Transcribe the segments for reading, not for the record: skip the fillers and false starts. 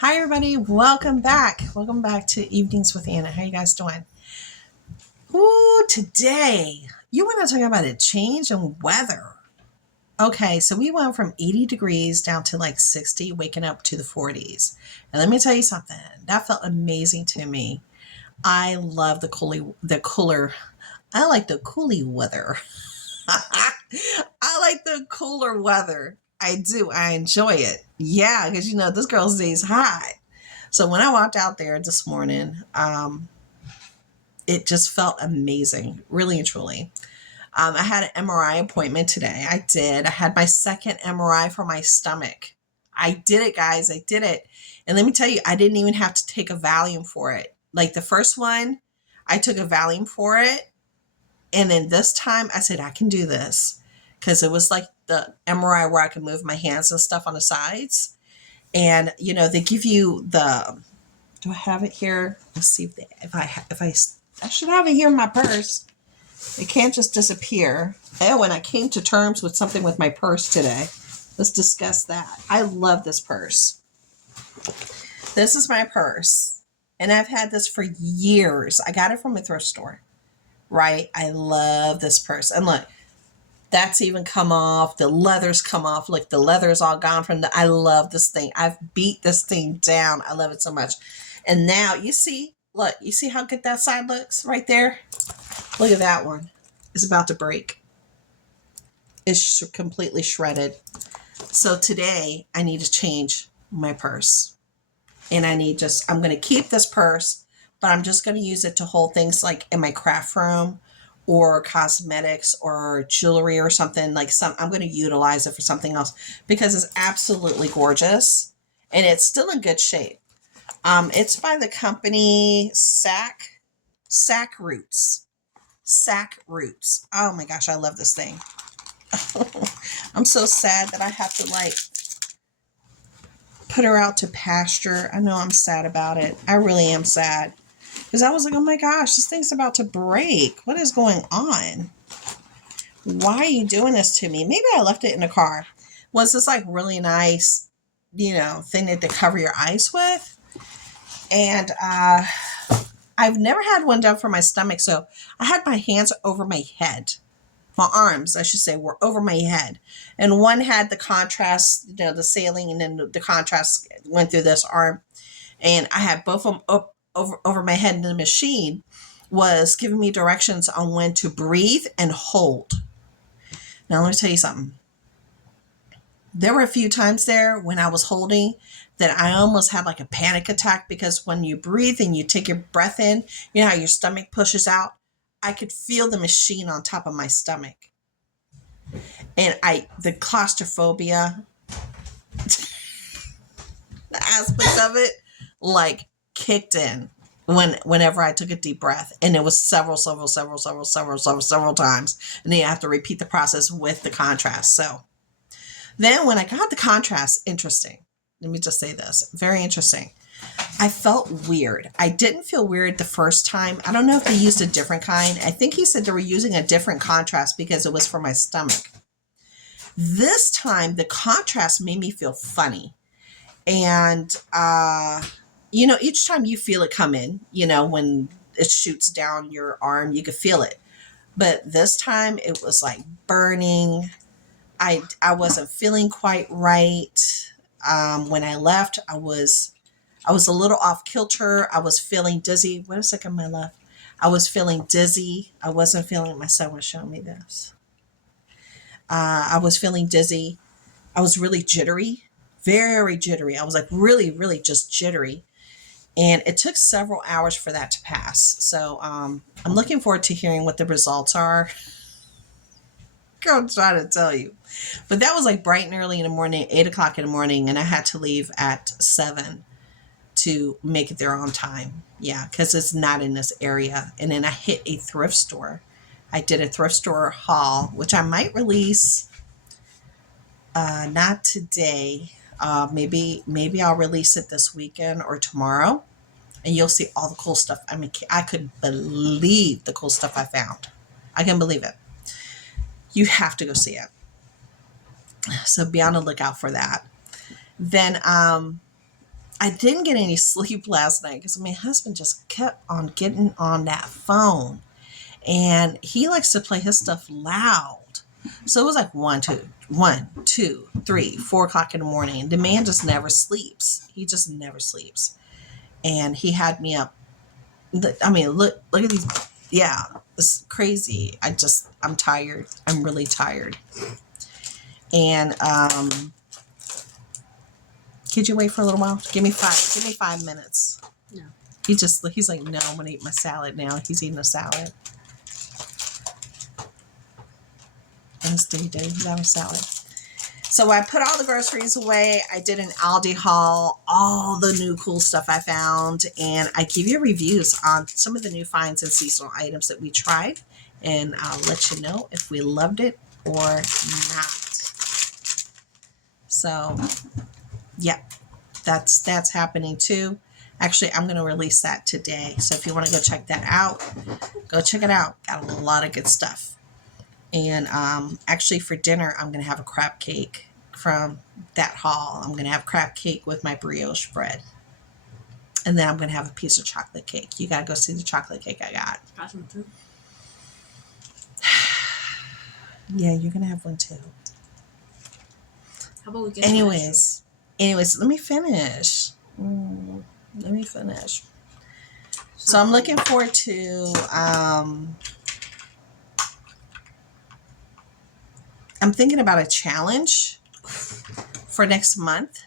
Hi, everybody. Welcome back. Welcome back to Evenings with Anna. How you guys doing? Ooh, today, you want to talk about a change in weather. Okay, so we went from 80 degrees down to like 60, waking up to the 40s. And let me tell you something. That felt amazing to me. I love the cooler. I like the coolie weather. I like the cooler weather. I do. I enjoy it. Yeah, because this girl stays hot. So when I walked out there this morning, it just felt amazing, really and truly. I had an MRI appointment today. I did. I had my second MRI for my stomach. I did it, guys. I did it. And let me tell you, I didn't even have to take a Valium for it. Like the first one, I took a Valium for it. And then this time I said, I can do this. Because it was like the MRI where I could move my hands and stuff on the sides. And, they give you do I have it here? Let's see I should have it here in my purse. It can't just disappear. Oh, and I came to terms with something with my purse today. Let's discuss that. I love this purse. This is my purse. And I've had this for years. I got it from a thrift store, right? I love this purse. And look, that's even come off. The leather's come off. Look, the leather's all gone I love this thing. I've beat this thing down. I love it so much. And now you see how good that side looks right there? Look at that one. It's about to break. It's completely shredded. So today I need to change my purse. And I'm going to keep this purse, but I'm just going to use it to hold things like in my craft room or cosmetics or jewelry or something I'm going to utilize it for something else because it's absolutely gorgeous and it's still in good shape. It's by the company Sack Roots. Sack Roots. Oh my gosh, I love this thing. I'm so sad that I have to put her out to pasture. I know I'm sad about it. I really am sad. Because I was like, oh my gosh, this thing's about to break. What is going on? Why are you doing this to me? Maybe I left it in the car. Was this really nice, thing to cover your eyes with? And I've never had one done for my stomach. So I had my hands over my head. My arms, I should say, were over my head. And one had the contrast, the saline, and then the contrast went through this arm. And I had both of them up over my head, and the machine was giving me directions on when to breathe and hold. Now, let me tell you something. There were a few times there when I was holding that I almost had a panic attack because when you breathe and you take your breath in, you know how your stomach pushes out? I could feel the machine on top of my stomach. And the claustrophobia, the aspect of it, kicked in whenever I took a deep breath. And it was several times. And then you have to repeat the process with the contrast. So then when I got the contrast, interesting. Let me just say this. Very interesting. I felt weird. I didn't feel weird the first time. I don't know if they used a different kind. I think he said they were using a different contrast because it was for my stomach. This time, the contrast made me feel funny. And, each time you feel it come in, when it shoots down your arm, you could feel it. But this time it was burning. I wasn't feeling quite right. When I left, I was a little off kilter. I was feeling dizzy. Wait a second, my left. I was feeling dizzy. I wasn't feeling, my son was showing me this. I was feeling dizzy. I was really jittery, very jittery. I was really, really just jittery. And it took several hours for that to pass. So I'm looking forward to hearing what the results are. I'm trying to tell you. But that was bright and early in the morning, 8 o'clock in the morning. And I had to leave at 7 to make it there on time. Yeah, because it's not in this area. And then I hit a thrift store. I did a thrift store haul, which I might release. Not today. Maybe I'll release it this weekend or tomorrow. And you'll see all the cool stuff. I mean, I couldn't believe the cool stuff I found. I can believe it. You have to go see it. So be on the lookout for that. Then I didn't get any sleep last night because my husband just kept on getting on that phone, and he likes to play his stuff loud. So it was like 4 o'clock in the morning. The man just never sleeps. He just never sleeps. And he had me up. I mean, look at these. Yeah, it's crazy. I'm tired. I'm really tired. And could you wait for a little while? Give me 5 minutes. No. He's like, no, I'm gonna eat my salad now. He's eating a salad. That was salad. So I put all the groceries away. I did an Aldi haul, all the new cool stuff I found, and I give you reviews on some of the new finds and seasonal items that we tried, and I'll let you know if we loved it or not. So, yeah, that's happening too. Actually, I'm going to release that today. So if you want to go check that out, go check it out. Got a lot of good stuff. And actually for dinner, I'm going to have a crab cake from that haul. I'm going to have crab cake with my brioche bread. And then I'm going to have a piece of chocolate cake. You got to go see the chocolate cake I got. Got some too. Yeah, you're going to have one too. How about we get Anyways, let me finish. So I'm looking forward to... I'm thinking about a challenge for next month.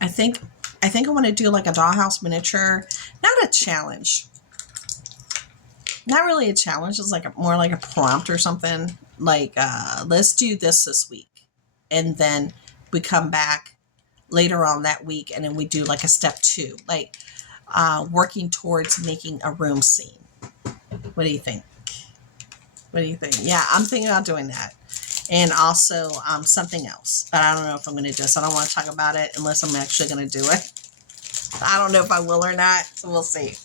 I think I want to do like a dollhouse miniature, not a challenge. Not really a challenge. It's like more like a prompt or something. Like, let's do this week. And then we come back later on that week and then we do like a step 2, like working towards making a room scene. What do you think? Yeah, I'm thinking about doing that. And also something else. But I don't know if I'm going to do this. I don't want to talk about it unless I'm actually going to do it. I don't know if I will or not. So we'll see.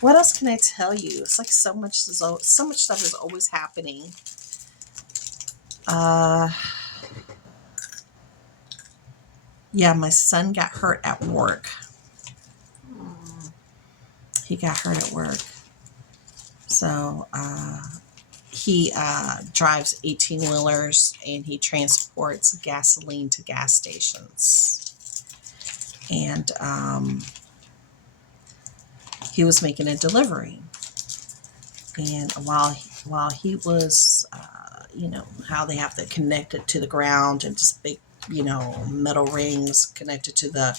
What else can I tell you? It's like so much stuff is always happening. Yeah, my son got hurt at work. He got hurt at work. So he drives 18-wheelers and he transports gasoline to gas stations. And he was making a delivery. And while he was, how they have to connect it to the ground and just big, metal rings connected to the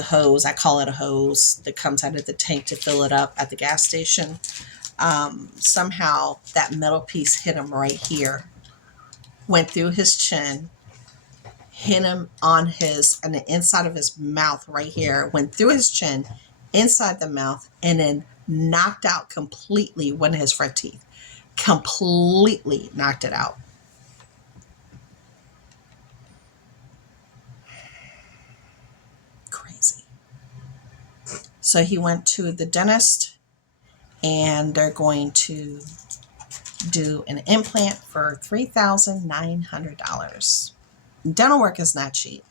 hose. I call it a hose that comes out of the tank to fill it up at the gas station. Somehow that metal piece hit him right here, went through his chin, hit him on the inside of his mouth right here, went through his chin, inside the mouth, and then knocked out completely one of his front teeth. Completely knocked it out. Crazy. So he went to the dentist and they're going to do an implant for $3,900. Dental work is not cheap.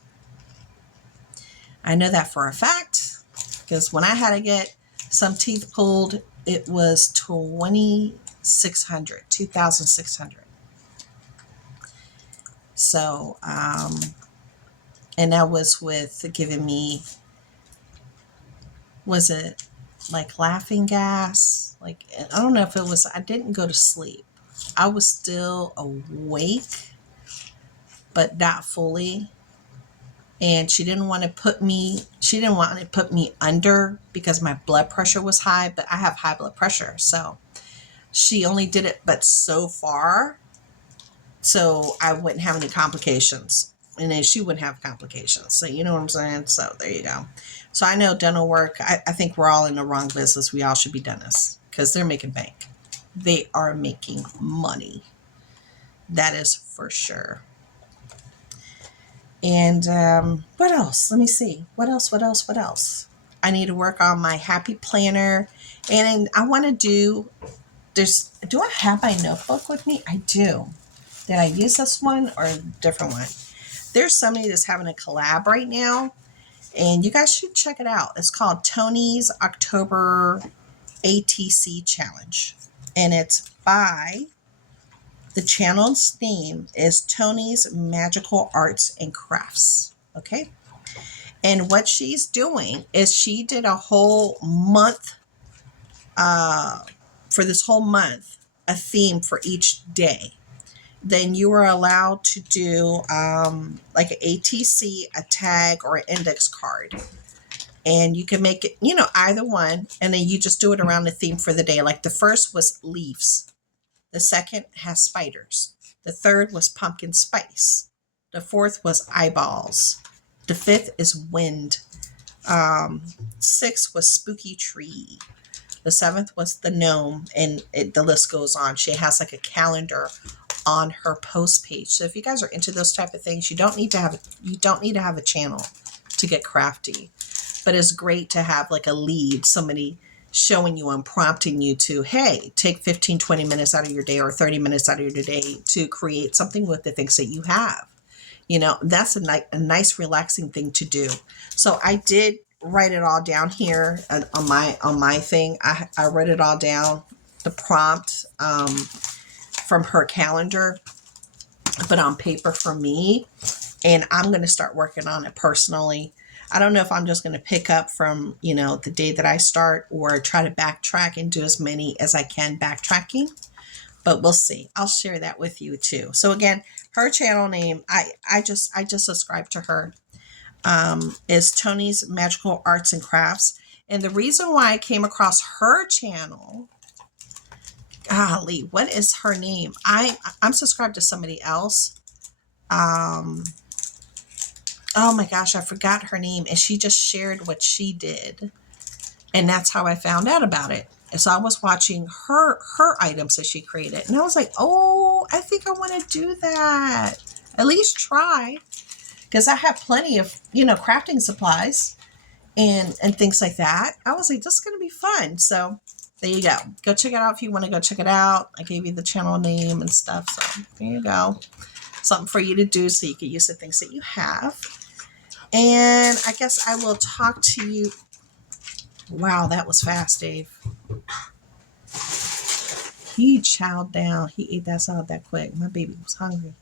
I know that for a fact because when I had to get some teeth pulled, it was $2,600. So, and that was with giving me, was it like laughing gas? Like, I don't know if it was, I didn't go to sleep. I was still awake, but not fully. And she didn't want to put me under because my blood pressure was high, but I have high blood pressure. So she only did it, but so far, so I wouldn't have any complications. And then she wouldn't have complications. So you know what I'm saying? So there you go. So I know dental work, I think we're all in the wrong business. We all should be dentists because they're making bank. They are making money. That is for sure. And what else? Let me see. What else? I need to work on my happy planner. And I want to do I have my notebook with me? I do. Did I use this one or a different one? there's somebody that's having a collab right now, and you guys should check it out. It's called Tony's October ATC Challenge, and it's by the channel's name is Tony's Magical Arts and Crafts. Okay. And what she's doing is she did a whole month, for this whole month, a theme for each day. Then you are allowed to do like an ATC, a tag, or an index card. And you can make it, either one. And then you just do it around the theme for the day. Like the first was leaves. The second has spiders. The third was pumpkin spice. The fourth was eyeballs. The fifth is wind. Sixth was spooky tree. The seventh was the gnome, and the list goes on. She has like a calendar on her post page. So if you guys are into those type of things, you don't need to have a channel to get crafty, but it's great to have like a lead, somebody showing you and prompting you to, hey, take 15, 20 minutes out of your day or 30 minutes out of your day to create something with the things that you have. That's a nice relaxing thing to do. So I did write it all down here on my thing. I wrote it all down, the prompt from her calendar, but on paper for me, and I'm going to start working on it personally. I don't know if I'm just going to pick up from, the day that I start, or try to backtrack and do as many as I can backtracking, but we'll see. I'll share that with you too. So again, her channel name, I just subscribe to her, is Tony's Magical Arts and Crafts. And the reason why I came across her channel, golly, what is her name? I'm subscribed to somebody else. Oh my gosh, I forgot her name. And she just shared what she did. And that's how I found out about it. And so I was watching her items that she created. And I was like, oh, I think I want to do that. At least try. Because I have plenty of, crafting supplies and things like that. I was like, this is going to be fun. So there you go. Go check it out if you want to go check it out. I gave you the channel name and stuff. So there you go. Something for you to do so you can use the things that you have. And I guess I will talk to you. Wow, that was fast, Dave. He chowed down. He ate that salad that quick. My baby was hungry.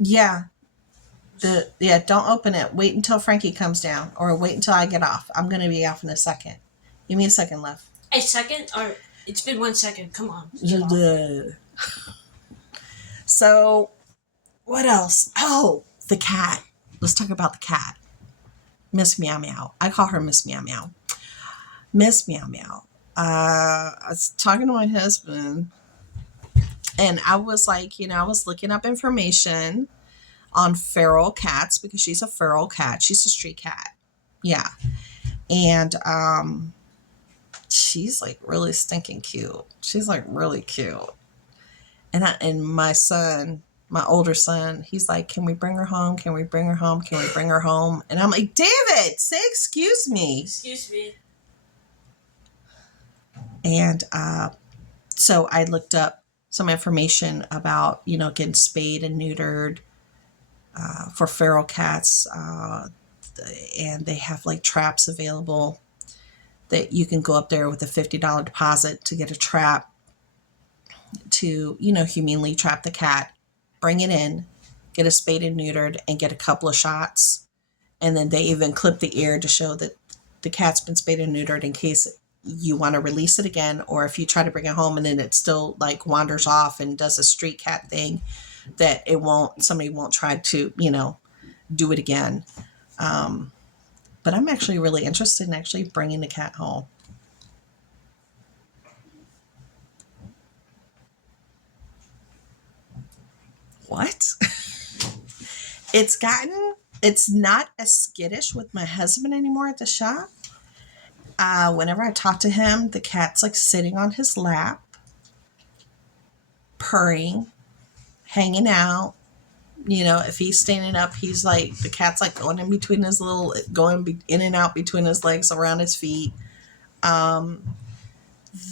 Yeah. Don't open it. Wait until Frankie comes down, or wait until I get off. I'm going to be off in a second. Give me a second, love. A second? Or it's been 1 second. Come on. So, what else? Oh, the cat. Let's talk about the cat. Miss Meow Meow. I call her Miss Meow Meow. Miss Meow Meow. I was talking to my husband, and I was like, I was looking up information on feral cats, because she's a feral cat. She's a street cat. Yeah. And she's like really stinking cute. She's like really cute. And my son, my older son, he's like, can we bring her home? Can we bring her home? Can we bring her home? And I'm like, David, say excuse me. Excuse me. And so I looked up some information about, getting spayed and neutered for feral cats. And they have like traps available that you can go up there with a $50 deposit to get a trap to, humanely trap the cat, bring it in, get it spayed and neutered, and get a couple of shots. And then they even clip the ear to show that the cat's been spayed and neutered in case you want to release it again, or if you try to bring it home and then it still like wanders off and does a street cat thing, that somebody won't try to, do it again. But I'm actually really interested in actually bringing the cat home. What? It's not as skittish with my husband anymore at the shop. Whenever I talk to him, the cat's like sitting on his lap, purring, hanging out. If he's standing up, he's like, the cat's like going in between going in and out between his legs, around his feet.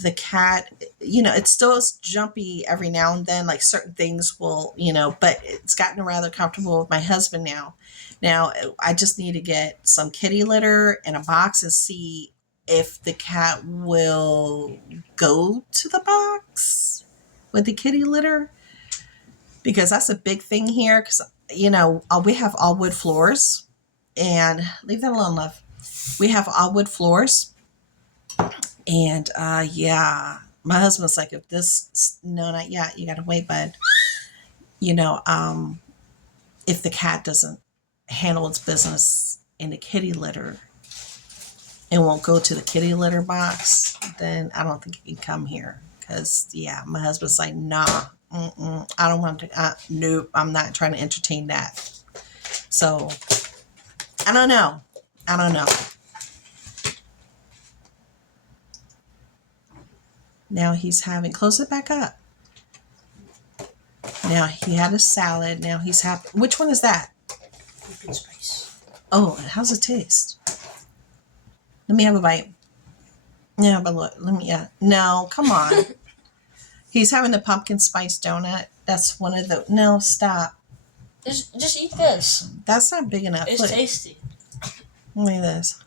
the cat, you know, it still is jumpy every now and then, like certain things will, you know, but it's gotten rather comfortable with my husband now. Now I just need to get some kitty litter in a box and see if the cat will go to the box with the kitty litter, because that's a big thing here. Because, you know, we have all wood floors, and leave that alone, love. We have all wood floors. And yeah, my husband's like, if this, no, not yet. You got to wait, bud. You know, if the cat doesn't handle its business in the kitty litter and won't go to the kitty litter box, then I don't think he can come here. Because, yeah, my husband's like, nah, I don't want to, nope, I'm not trying to entertain that. So, I don't know. Now he's having, close it back up. Now he had a salad. Now he's happy. Which one is that? Pumpkin spice. Oh, how's it taste? Let me have a bite. Yeah, but look, no, come on. He's having the pumpkin spice donut. That's one of the, no, stop. Just eat this. That's not big enough. It's tasty. Look at this.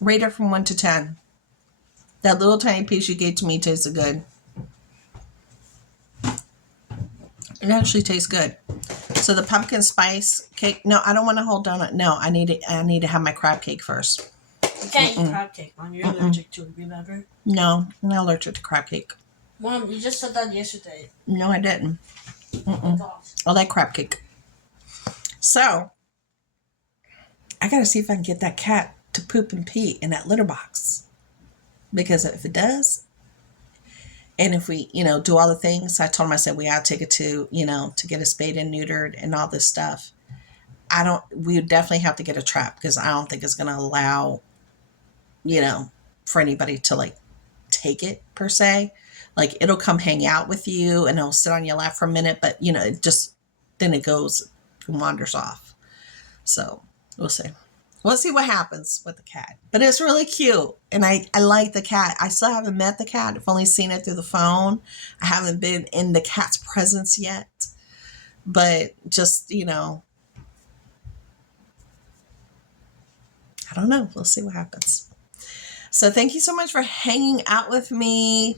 Rate it from 1 to 10. That little tiny piece you gave to me tasted good. It actually tastes good. So the pumpkin spice cake. No, I don't want a whole donut. No, I need to have my crab cake first. You can't eat crab cake, Mom. You're allergic to it, remember? No, I'm not allergic to crab cake. Mom, you just said that yesterday. No, I didn't. I like crab cake. So I gotta see if I can get that cat to poop and pee in that litter box. Because if it does, and if we, you know, do all the things, I told him, I said, we gotta take it to, you know, to get a spayed and neutered and all this stuff. We would definitely have to get a trap, because I don't think it's going to allow, you know, for anybody to like take it per se. Like it'll come hang out with you and it'll sit on your lap for a minute, but you know, it just, then it goes and wanders off. So we'll see. We'll see what happens with the cat. But it's really cute. And I like the cat. I still haven't met the cat. I've only seen it through the phone. I haven't been in the cat's presence yet. But just, you know, I don't know. We'll see what happens. So thank you so much for hanging out with me.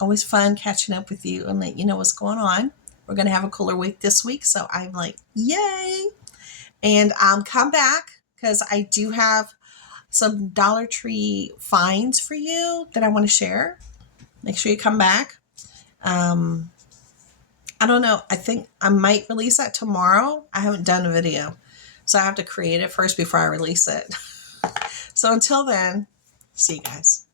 Always fun catching up with you and let you know what's going on. We're going to have a cooler week this week. So I'm like, yay. And come back, because I do have some Dollar Tree finds for you that I want to share. Make sure you come back. I don't know. I think I might release that tomorrow. I haven't done a video, so I have to create it first before I release it. So until then, see you guys.